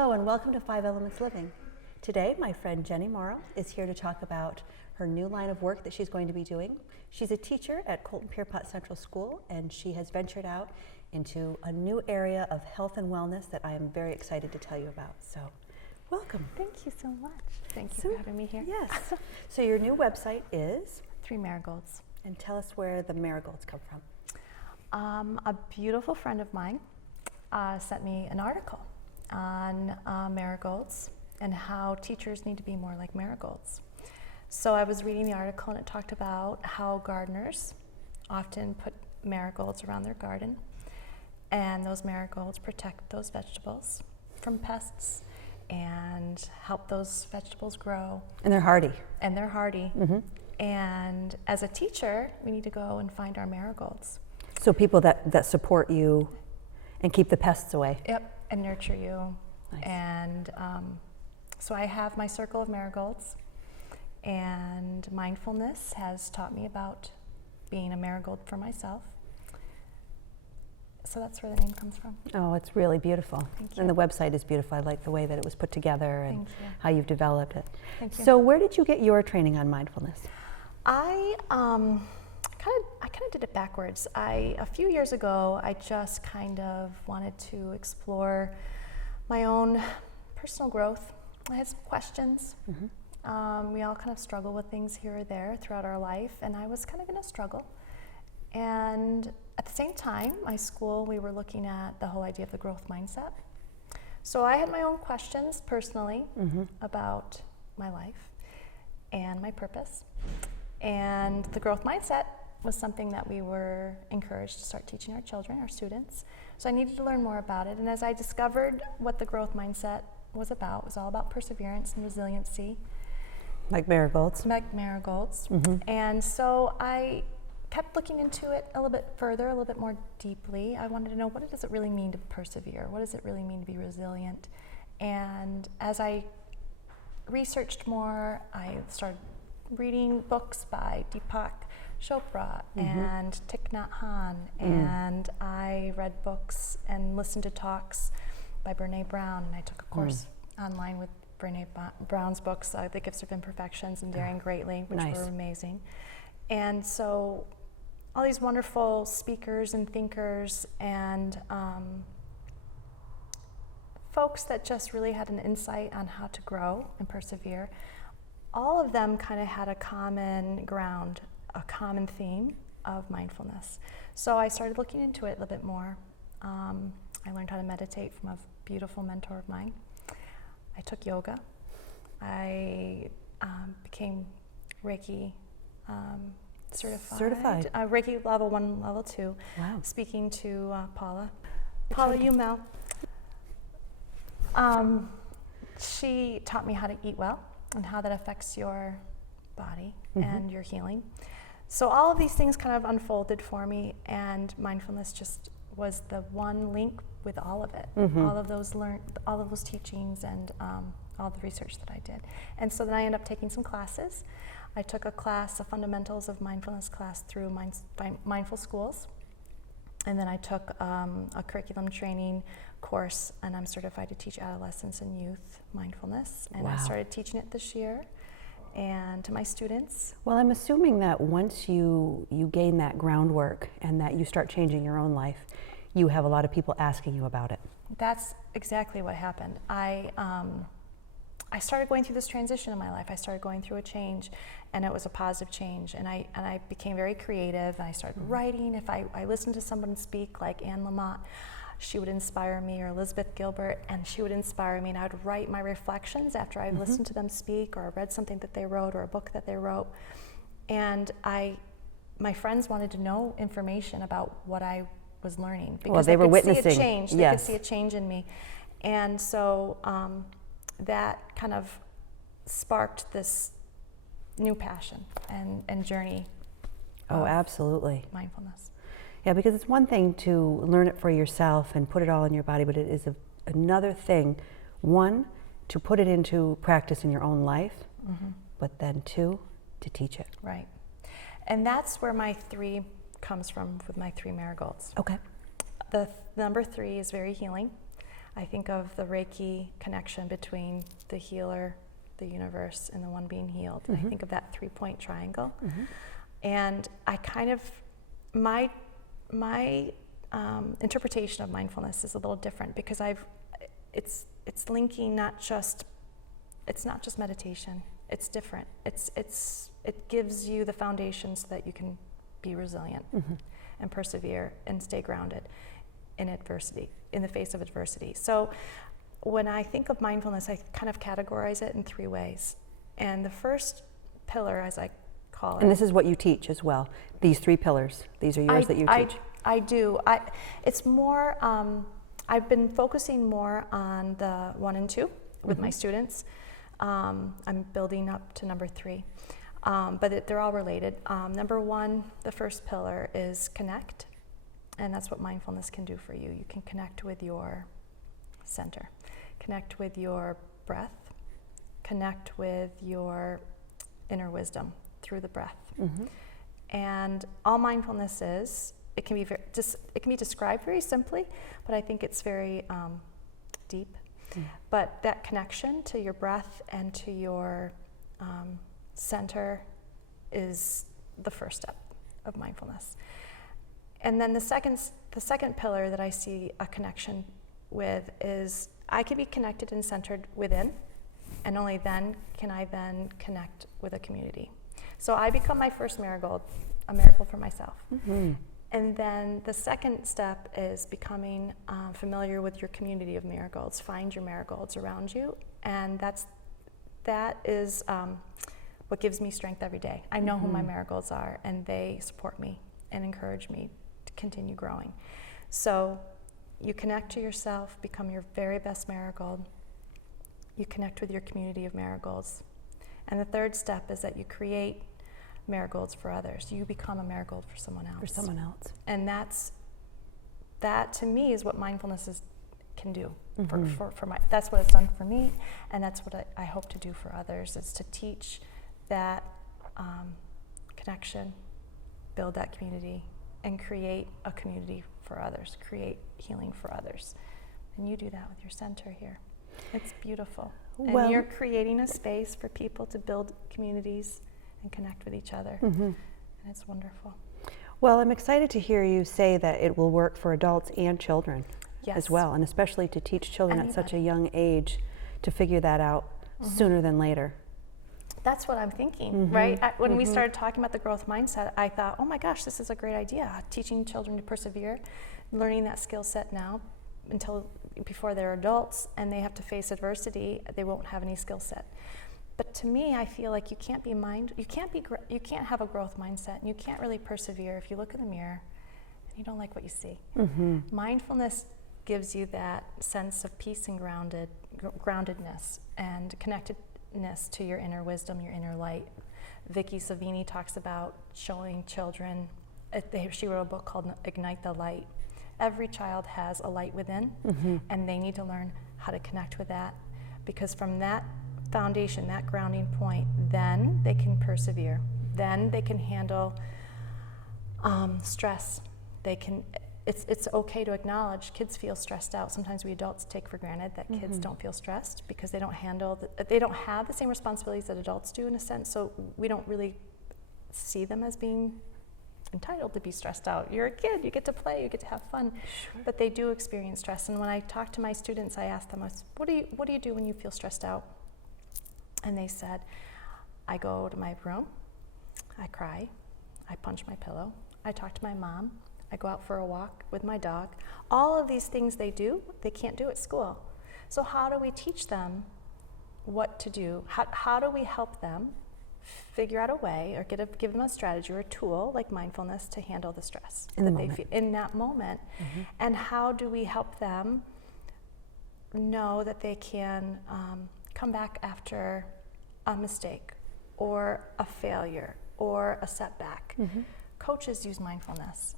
Hello and welcome to 5 Elements Living. Today my friend Jenny Morrill is here to talk about her new line of work that she's going to be doing. She's a teacher at Colton-Pierpont Central School and she has ventured out into a new area of health and wellness that I am very excited to tell you about. So welcome. Thank you so much. Thank you for having me here. Yes. So your new website is? 3 Marigolds. And tell us where the marigolds come from. A beautiful friend of mine sent me an article on marigolds and how teachers need to be more like marigolds. So I was reading the article and it talked about how gardeners often put marigolds around their garden, and those marigolds protect those vegetables from pests and help those vegetables grow. And they're hardy. And they're hardy. Mm-hmm. And as a teacher, we need to go and find our marigolds. So people that support you and keep the pests away. Yep, and nurture you. Nice. And so I have my circle of marigolds, and mindfulness has taught me about being a marigold for myself. So that's where the name comes from. Oh, it's really beautiful. Thank you. And the website is beautiful. I like the way that it was put together and how you've developed it. Thank you. So where did you get your training on mindfulness? I kind of did it backwards. A few years ago, I just kind of wanted to explore my own personal growth. I had some questions. Mm-hmm. We all kind of struggle with things here or there throughout our life, and I was kind of in a struggle. And at the same time, my school, we were looking at the whole idea of the growth mindset. So I had my own questions personally about my life and my purpose. And the growth mindset was something that we were encouraged to start teaching our children, our students. So I needed to learn more about it. And as I discovered what the growth mindset was about, it was all about perseverance and resiliency. Like marigolds? Like marigolds. Mm-hmm. And so I kept looking into it a little bit further, a little bit more deeply. I wanted to know, what does it really mean to persevere? What does it really mean to be resilient? And as I researched more, I started reading books by Deepak Chopra and Thich Nhat Hanh, and I read books and listened to talks by Brene Brown, and I took a course online with Brene Brown's books, The Gifts of Imperfections and Daring Greatly, which were amazing. And so all these wonderful speakers and thinkers and folks that just really had an insight on how to grow and persevere, all of them kind of had a common ground, a common theme of mindfulness. So I started looking into it a little bit more. I learned how to meditate from a beautiful mentor of mine. I took yoga. I became Reiki certified. Reiki level 1, level 2. Wow. Speaking to Paula Umel. She taught me how to eat well and how that affects your body and your healing. So all of these things kind of unfolded for me, and mindfulness just was the one link with all of it, all of those teachings and all the research that I did. And so then I ended up taking some classes. I took a class, a fundamentals of mindfulness class through Mindful Schools. And then I took a curriculum training course, and I'm certified to teach adolescents and youth mindfulness. And I started teaching it this year and to my students. Well, I'm assuming that once you gain that groundwork and that you start changing your own life, you have a lot of people asking you about it. That's exactly what happened. I started going through this transition in my life. I started going through a change, and it was a positive change. And I became very creative, and I started writing. If I listened to someone speak like Anne Lamott, she would inspire me, or Elizabeth Gilbert, and she would inspire me, and I would write my reflections after I listened to them speak, or I read something that they wrote, or a book that they wrote. And my friends wanted to know information about what I was learning, because they were witnessing. See a change. They could see a change in me. And so that kind of sparked this new passion and journey. Oh, absolutely. Mindfulness. Yeah, because it's one thing to learn it for yourself and put it all in your body, but it is another thing, one, to put it into practice in your own life, but then two, to teach it. Right. And that's where my 3 comes from with my 3 marigolds. Okay. The number 3 is very healing. I think of the Reiki connection between the healer, the universe, and the one being healed. And I think of that 3-point triangle. And I kind of, my interpretation of mindfulness is a little different, because it's linking it's not just meditation. It's different. It gives you the foundation so that you can be resilient and persevere and stay grounded in adversity, in the face of adversity. So when I think of mindfulness, I kind of categorize it in 3 ways. And the first pillar, as I call it. And this is what you teach as well. These 3 pillars, these are yours that you teach. I do. It's more, I've been focusing more on the 1 and 2 with my students. I'm building up to number 3, but they're all related. Number 1, the first pillar is connect, and that's what mindfulness can do for you. You can connect with your center, connect with your breath, connect with your inner wisdom through the breath. And all mindfulness is, it can be described very simply, but I think it's very deep. But that connection to your breath and to your center is the first step of mindfulness. And then the second pillar that I see a connection with is I can be connected and centered within, and only then can I then connect with a community. So I become my first marigold, a marigold for myself. And then the second step is becoming familiar with your community of marigolds. Find your marigolds around you, and that is what gives me strength every day. I know who my marigolds are, and they support me and encourage me to continue growing. So you connect to yourself, become your very best marigold. You connect with your community of marigolds. And the third step is that you create marigolds for others. You become a marigold for someone else. And that to me is what mindfulness can do. That's what it's done for me, and that's what I hope to do for others, is to teach that connection, build that community, and create a community for others, create healing for others. And you do that with your center here. It's beautiful. And you're creating a space for people to build communities and connect with each other. And it's wonderful. Well, I'm excited to hear you say that it will work for adults and children as well, and especially to teach children at such a young age to figure that out sooner than later. That's what I'm thinking, right? When we started talking about the growth mindset, I thought, oh my gosh, this is a great idea. Teaching children to persevere, learning that skill set now before they're adults and they have to face adversity, they won't have any skill set. But to me, I feel like you can't have a growth mindset, and you can't really persevere if you look in the mirror and you don't like what you see. Mindfulness gives you that sense of peace and groundedness and connectedness to your inner wisdom, your inner light. Vicky Savini talks about showing children, she wrote a book called Ignite the Light. Every child has a light within, and they need to learn how to connect with that, because from that foundation, that grounding point, then they can persevere. Then they can handle stress. It's okay to acknowledge kids feel stressed out. Sometimes we adults take for granted that kids don't feel stressed because they don't have the same responsibilities that adults do, in a sense, so we don't really see them as being entitled to be stressed out. You're a kid, you get to play, you get to have fun. But they do experience stress. And when I talk to my students, I ask them, what do you do when you feel stressed out? And they said, I go to my room, I cry, I punch my pillow, I talk to my mom, I go out for a walk with my dog. All of these things they can't do at school. So how do we teach them what to do? How do we help them figure out a way, or give them a strategy or a tool like mindfulness to handle the stress in that moment? And how do we help them know that they can come back after a mistake or a failure or a setback? Coaches use mindfulness.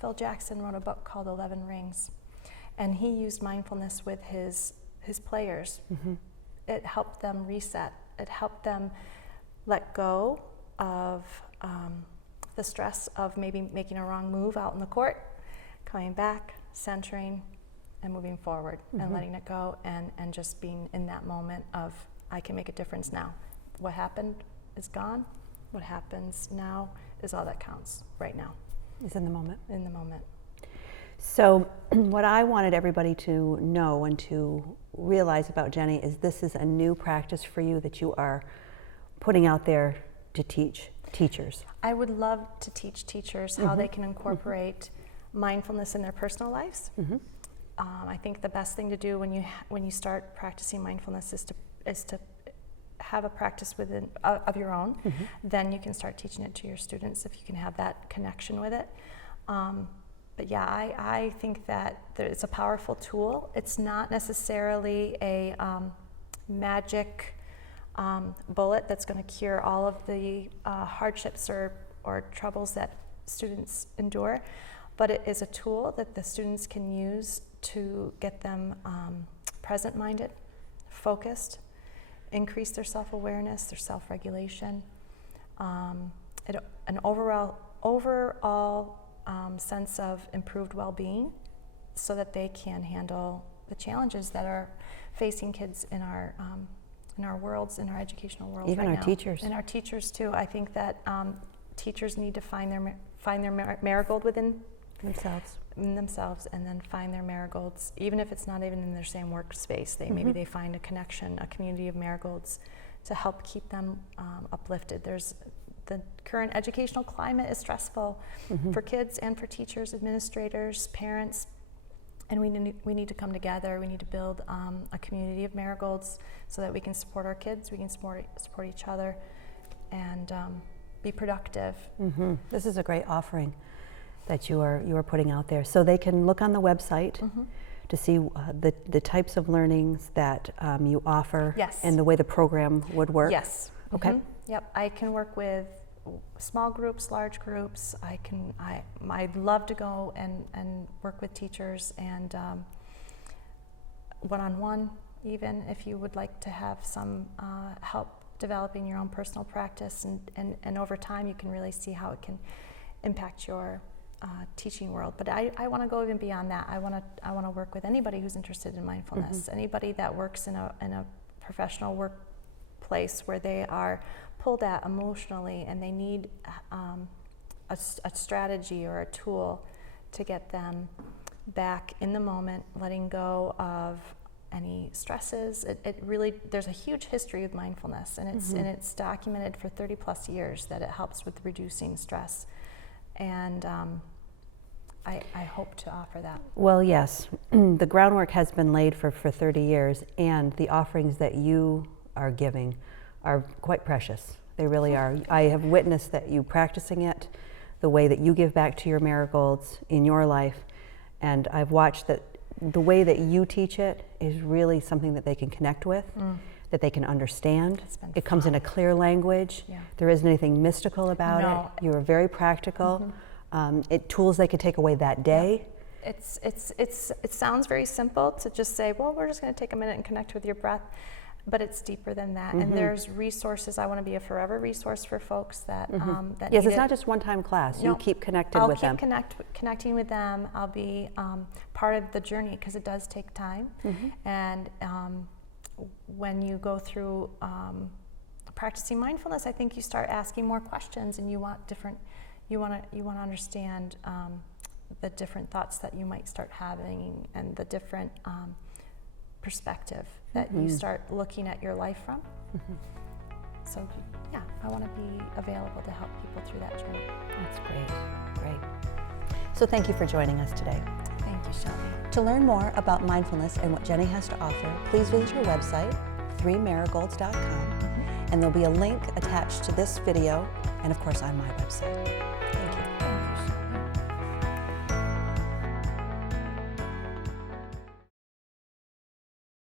Phil Jackson wrote a book called 11 Rings, and he used mindfulness with his players. It helped them reset. It helped them let go of the stress of maybe making a wrong move out in the court, coming back, centering, and moving forward and letting it go and just being in that moment of, I can make a difference now. What happened is gone. What happens now is all that counts right now. Is in the moment. In the moment. So what I wanted everybody to know and to realize about Jenny is this is a new practice for you that you are putting out there to teach teachers. I would love to teach teachers how they can incorporate mindfulness in their personal lives. I think the best thing to do when you start practicing mindfulness is to have a practice within of your own. Then you can start teaching it to your students if you can have that connection with it. But yeah, I think that it's a powerful tool. It's not necessarily a magic bullet that's going to cure all of the hardships or troubles that students endure, but it is a tool that the students can use to get them present-minded, focused, increase their self-awareness, their self-regulation, an overall sense of improved well-being, so that they can handle the challenges that are facing kids in our worlds, in our educational worlds Even right our now. teachers. And our teachers too. I think that teachers need to find their marigold within themselves, and then find their marigolds, even if it's not even in their same workspace. Maybe they find a connection, a community of marigolds, to help keep them uplifted. The current educational climate is stressful for kids and for teachers, administrators, parents, and we need to come together. We need to build a community of marigolds so that we can support our kids, we can support each other, and be productive. This is a great offering that you are putting out there. So they can look on the website to see the types of learnings that you offer, Yes. and the way the program would work. Yes. Okay. Yep. I can work with small groups, large groups. I'd love to go and work with teachers and one-on-one, even if you would like to have some help developing your own personal practice, and over time you can really see how it can impact your teaching world. But I want to go even beyond that. I want to work with anybody who's interested in mindfulness, anybody that works in a professional workplace where they are pulled at emotionally and they need a strategy or a tool to get them back in the moment, letting go of any stresses. It really, there's a huge history with mindfulness, and it's documented for 30 plus years that it helps with reducing stress, and I hope to offer that. Well, yes, the groundwork has been laid for 30 years, and the offerings that you are giving are quite precious. They really are. I have witnessed that you practicing it, the way that you give back to your marigolds in your life, and I've watched that the way that you teach it is really something that they can connect with, that they can understand. It comes in a clear language. Yeah. There isn't anything mystical about it. You are very practical. Tools they could take away that day. It sounds very simple to just say, well, we're just going to take a minute and connect with your breath, but it's deeper than that. And there's resources. I want to be a forever resource for folks that that Yes, need it's it. not just one-time class. No, You keep connected I'll with them. keep connecting with them. I'll be part of the journey, because it does take time. And when you go through practicing mindfulness, I think you start asking more questions, and you want to understand the different thoughts that you might start having, and the different perspective that you start looking at your life from. So yeah, I want to be available to help people through that journey. That's great. So thank you for joining us today. Thank you, Shelby. To learn more about mindfulness and what Jenny has to offer, please visit her website, 3marigolds.com, and there'll be a link attached to this video and of course on my website.